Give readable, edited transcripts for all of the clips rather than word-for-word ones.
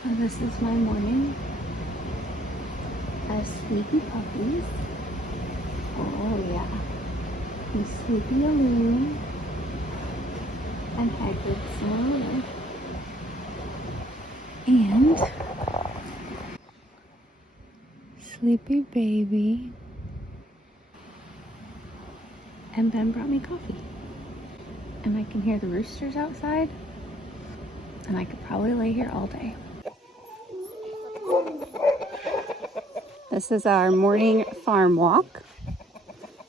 So this is my morning as sleepy puppies. Oh yeah. He's sleepy alone and Hagrid's alone. And sleepy baby. And Ben brought me coffee. And I can hear the roosters outside. And I could probably lay here all day. This is our morning farm walk.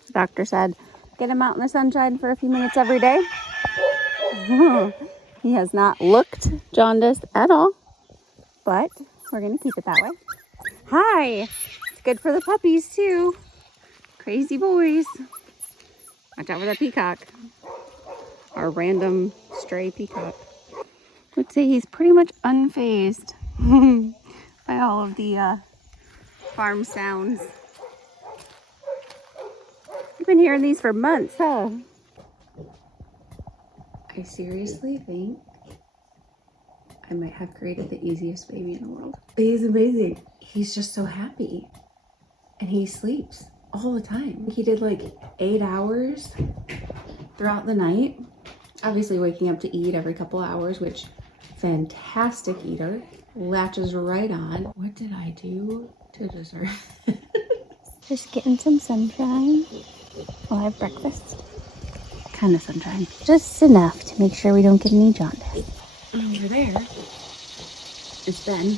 The doctor said, get him out in the sunshine for a few minutes every day. He has not looked jaundiced at all, but we're gonna keep it that way. Hi, it's good for the puppies too. Crazy boys. Watch out for the peacock. Our random stray peacock. I would say he's pretty much unfazed by all of the farm sounds. You've been hearing these for months, huh? I seriously think I might have created the easiest baby in the world. He's amazing. He's just so happy. And he sleeps all the time. He did like 8 hours throughout the night. Obviously waking up to eat every couple hours, which fantastic eater. Latches right on. What did I do to deserve this? Just getting some sunshine while I have breakfast. Kind of sunshine. Just enough to make sure we don't get any jaundice. Over there is Ben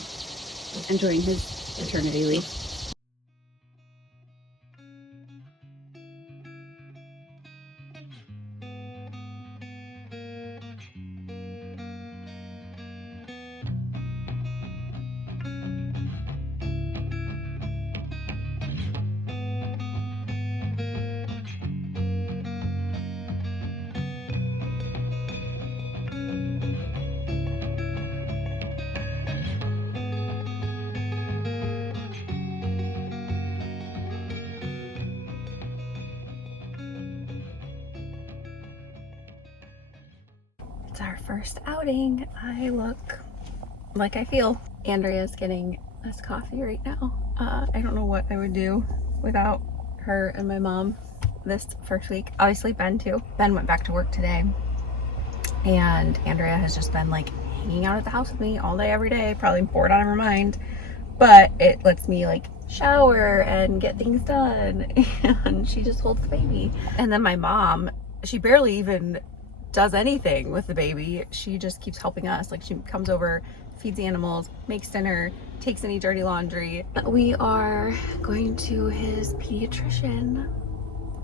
enjoying his maternity leave. It's our first outing. I look like I feel. Andrea's getting us coffee right now. I don't know what I would do without her and my mom this first week. Obviously Ben too. Ben went back to work today and Andrea has just been like hanging out at the house with me all day every day, probably bored out of her mind, but it lets me like shower and get things done and she just holds the baby. And then my mom, she barely even does anything with the baby. She just keeps helping us. Like she comes over, feeds the animals, makes dinner, takes any dirty laundry. We are going to his pediatrician.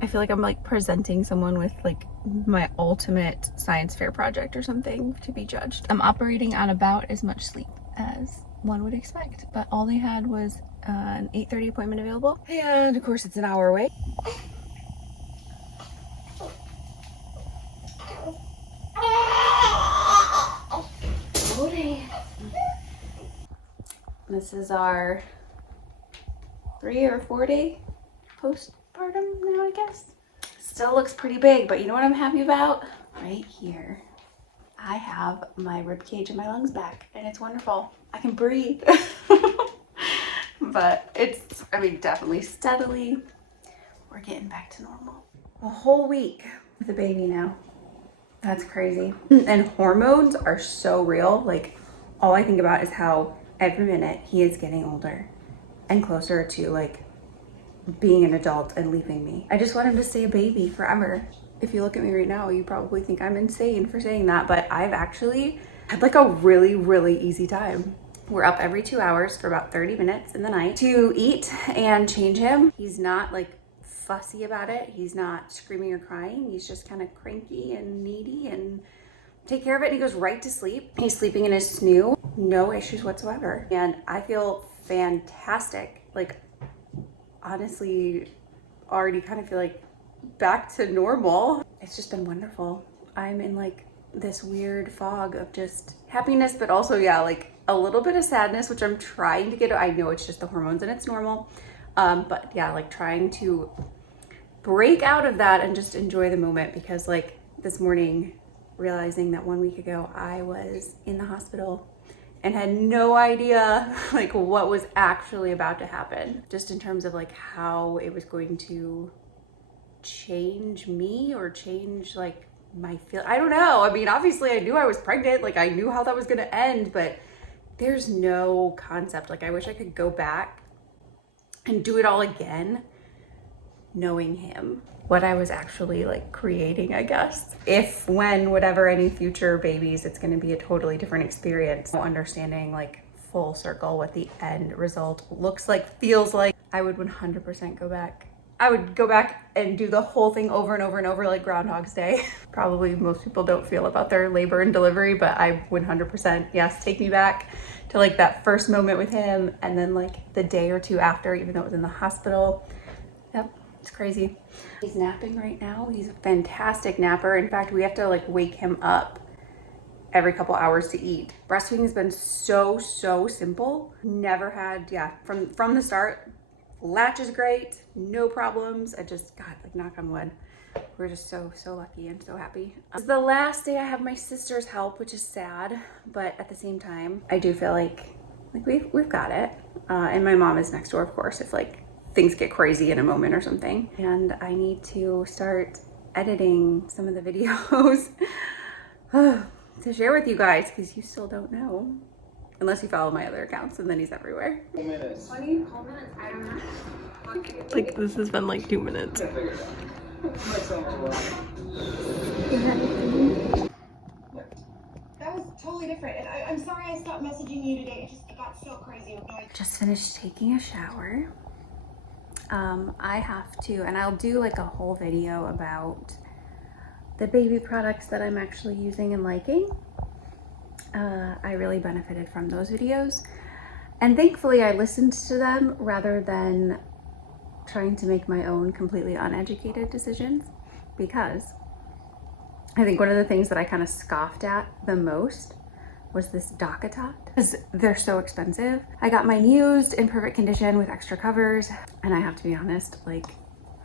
I feel like I'm like presenting someone with like my ultimate science fair project or something to be judged. I'm operating on about as much sleep as one would expect, but all they had was an 8:30 appointment available. And of course it's an hour away. This is our 3 or 4 day postpartum now, I guess. Still looks pretty big, but you know what I'm happy about? Right here, I have my rib cage and my lungs back, and it's wonderful. I can breathe. But it's, I mean, definitely steadily, we're getting back to normal. A whole week with a baby now. That's crazy. And hormones are so real. Like, all I think about is how every minute he is getting older and closer to like being an adult and leaving me. I just want him to stay a baby forever. If you look at me right now, you probably think I'm insane for saying that, but I've actually had like a really, really easy time. We're up every 2 hours for about 30 minutes in the night to eat and change him. He's not like fussy about it. He's not screaming or crying. He's just kind of cranky and needy and take care of it. And he goes right to sleep. He's sleeping in his snoo. No issues whatsoever. And I feel fantastic. Like, honestly, already kind of feel like back to normal. It's just been wonderful. I'm in like this weird fog of just happiness, but also, yeah, like a little bit of sadness, which I'm trying to get. I know it's just the hormones and it's normal. But yeah, like trying to break out of that and just enjoy the moment, because like this morning, realizing that 1 week ago I was in the hospital and had no idea like what was actually about to happen, just in terms of like how it was going to change me or change like my feel. I don't know. I mean, obviously I knew I was pregnant, like I knew how that was going to end, but there's no concept. Like I wish I could go back and do it all again, knowing him, what I was actually like creating, I guess. If, when, whatever, any future babies, it's going to be a totally different experience. Understanding like full circle what the end result looks like, feels like, I would 100% go back. I would go back and do the whole thing over and over and over like Groundhog's Day. Probably most people don't feel about their labor and delivery, but I would 100%, yes, take me back to like that first moment with him, and then like the day or two after, even though it was in the hospital. Yep, it's crazy. He's napping right now. He's a fantastic napper. In fact, we have to like wake him up every couple hours to eat. Breastfeeding has been so simple. Never had, yeah, from the start, latch is great, no problems. I just, God, like knock on wood. We're just so lucky and so happy. This is the last day I have my sister's help, which is sad, but at the same time, I do feel like we've got it. And my mom is next door, of course, if like things get crazy in a moment or something. And I need to start editing some of the videos to share with you guys, because you still don't know. Unless you follow my other accounts, and then he's everywhere. 2 minutes. 20 whole minutes? I don't know. Like, this has been like 2 minutes. That was totally different. And I'm sorry I stopped messaging you today. It got so crazy. Just finished taking a shower. I have to, and I'll do like a whole video about the baby products that I'm actually using and liking. I really benefited from those videos, and thankfully I listened to them rather than trying to make my own completely uneducated decisions, because I think one of the things that I kind of scoffed at the most was this DockATot, because they're so expensive. I got mine used in perfect condition with extra covers, and I have to be honest, like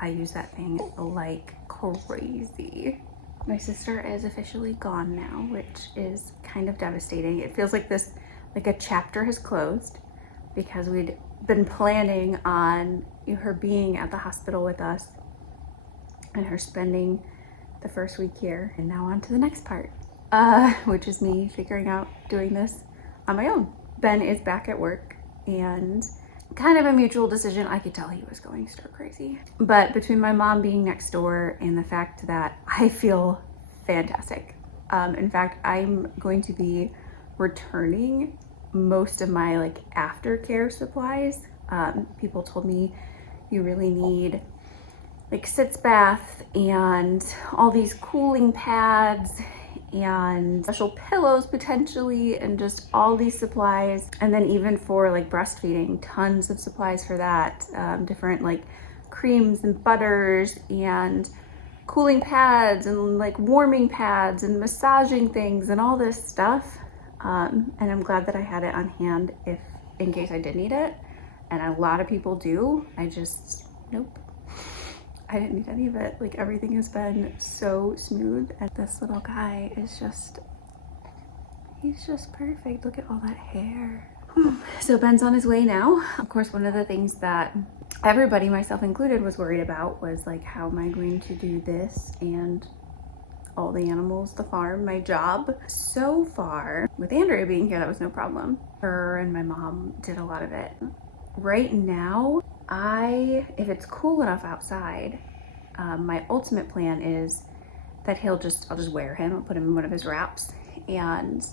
I use that thing like crazy. My sister is officially gone now, which is kind of devastating. It feels like like a chapter has closed, because we'd been planning on her being at the hospital with us and her spending the first week here, and now on to the next part, which is me figuring out doing this on my own. Ben is back at work, and kind of a mutual decision. I could tell he was going stir crazy, but between my mom being next door and the fact that I feel fantastic. In fact, I'm going to be returning most of my like aftercare supplies. People told me you really need like sitz bath and all these cooling pads and special pillows potentially, and just all these supplies. And then even for like breastfeeding, tons of supplies for that, different like creams and butters and cooling pads and like warming pads and massaging things and all this stuff. And I'm glad that I had it on hand if in case I did need it, and a lot of people do. I just, nope, I didn't need any of it. Like everything has been so smooth, and this little guy is just, he's just perfect. Look at all that hair. So Ben's on his way now. Of course, one of the things that everybody, myself included, was worried about was like, how am I going to do this and all the animals, the farm, my job? So far, with Andrea being here, that was no problem. Her and my mom did a lot of it. Right now, if it's cool enough outside, my ultimate plan is that I'll just wear him, I'll put him in one of his wraps, and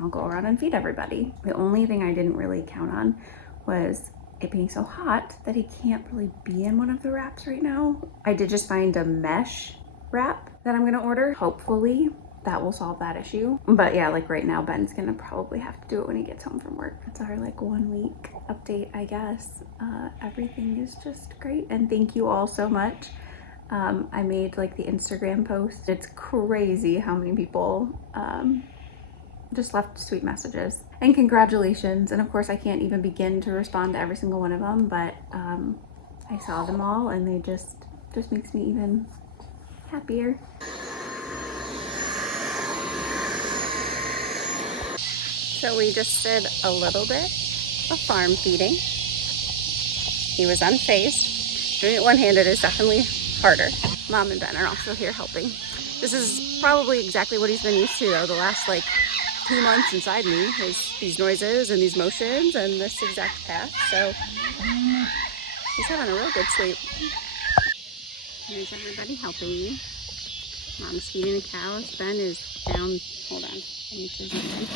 I'll go around and feed everybody. The only thing I didn't really count on was it being so hot that he can't really be in one of the wraps right now. I did just find a mesh wrap that I'm gonna order. Hopefully that will solve that issue. But yeah, like right now, Ben's gonna probably have to do it when he gets home from work. It's our like 1 week update, I guess. Everything is just great, and thank you all so much. I made like the Instagram post. It's crazy how many people just left sweet messages and congratulations. And of course I can't even begin to respond to every single one of them, but I saw them all, and they just makes me even happier. So we just did a little bit of farm feeding. He was unfazed. Doing it one-handed is definitely harder. Mom and Ben are also here helping. This is probably exactly what he's been used to though, the last like 2 months inside me, is these noises and these motions and this exact path. So he's having a real good sleep. Here's everybody helping me. Mom's feeding the cows. Ben is down. Hold on. I need to zoom in.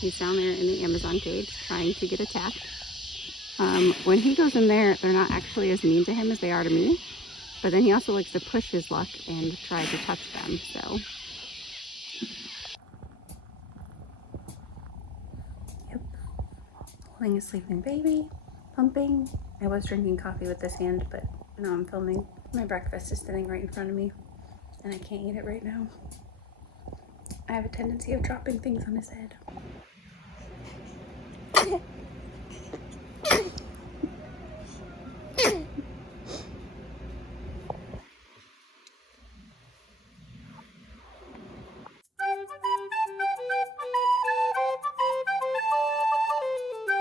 He's down there in the Amazon cage trying to get attacked. When he goes in there, they're not actually as mean to him as they are to me. But then he also likes to push his luck and try to touch them. So, yep. Holding a sleeping baby, pumping. I was drinking coffee with this hand, but now I'm filming. My breakfast is sitting right in front of me, and I can't eat it right now. I have a tendency of dropping things on his head.